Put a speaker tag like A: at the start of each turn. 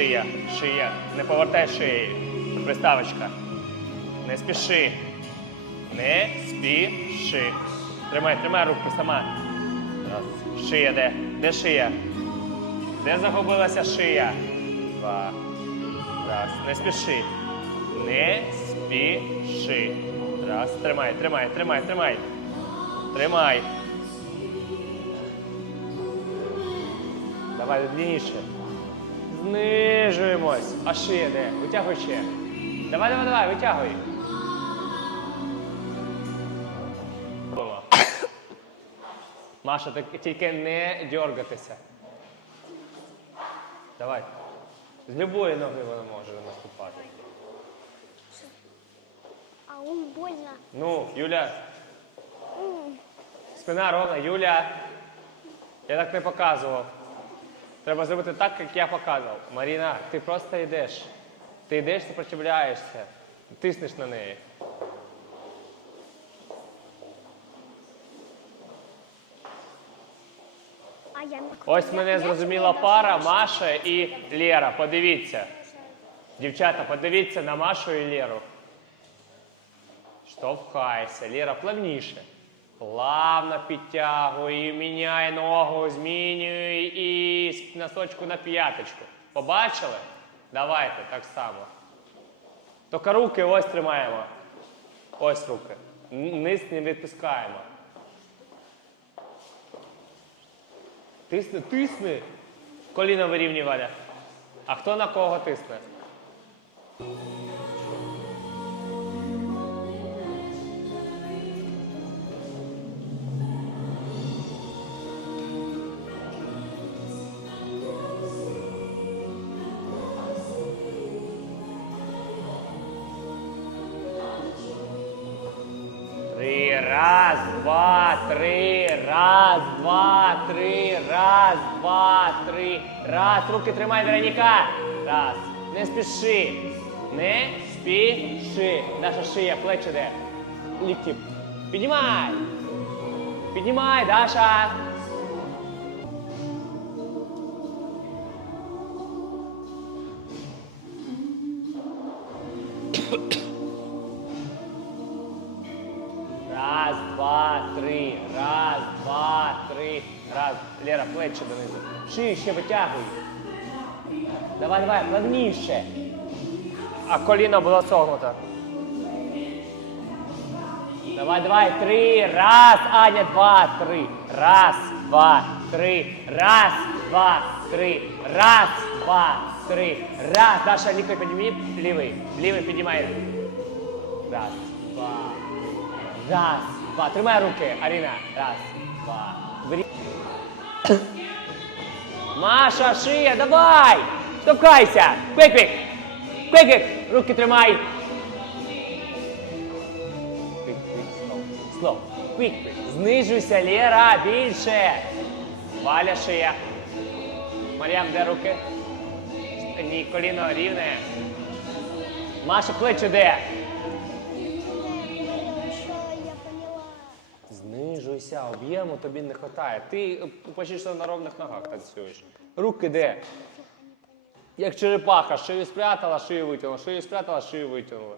A: шия, шия. Не повертай шиєю. Приставочка. Не спіши. Не спіши. Тримай, тримай руку сама. Раз. Шия де? Де шия? Де загубилася шия? Два. Раз. Не спіши. Не спіши. Раз. Тримай, тримай, тримай, тримай. Тримай. Давай длинніше. Знижуємось. А шия де? Витягуй ще. Давай, давай, давай, витягуй. Маша, тільки не дергатися. Давай. З любої ноги вона може наступати.
B: А он больно.
A: Ну, Юля. Спина ровна. Юля. Я так не показував. Треба зробити так, як я показував. Маріна, ти просто йдеш. Ти йдеш, сопротивляєшся. Тиснеш на неї. Ось мене зрозуміла пара Маша і Лера. Подивіться. Дівчата, подивіться на Машу і Леру. Штовхайся. Лера, плавніше. Плавно підтягуй, міняй ногу, змінюй і з носочку на п'яточку. Побачили? Давайте так само. Тільки руки ось тримаємо. Ось руки. Низ не відпускаємо. Тисни, тисни. Коліно вирівнюй, Валя. А хто на кого тисне? Раз, два, три, раз, два, три, раз, два, три, раз. Руки тримай, Вероніка. Раз. Не спіши. Не спіши. Наша шия, плечі де. Лікті. Піднімай. Піднімай, Даша. Раз. Лера, плечі донизу. Шию ще витягуй. Давай, давай, плавніше. А коліно було согнуто. Давай, давай, три. Раз, Аня, два, три. Раз, два, три. Раз, два, три. Раз, два, три. Раз. Даша, лікой підніми. Лівий. Лівий піднімай. Раз, два. Раз, два. Тримай руки, Аріна. Раз, два. Маша, шия, давай! Штовхайся! Квик-квик! Квик-квик! Руки тримай! Квик-квик. Квик-квик. Знижуйся, Лера, більше. Валя шия. Мар'ям, де руки? Ні, коліно рівне. Маша, плечі де? Знижуйся, об'єму тобі не вистачає. Ти е, почти на ровних ногах танцюєш. Руки де? Як черепаха, шию спрятала, шию витягнула, шию спрятала, шию витягнула.